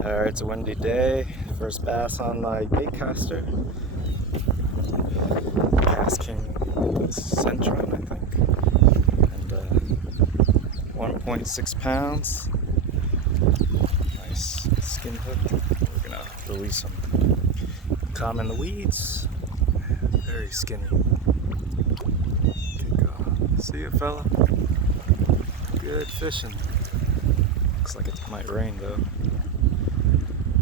Alright, it's a windy day. First bass on my baitcaster. KastKing Crixus, I think. And 1.6 pounds. Nice skin hook. We're gonna release him. Caught him in the weeds. Very skinny. Kick off. See ya, fella. Good fishing. Looks like it might rain though.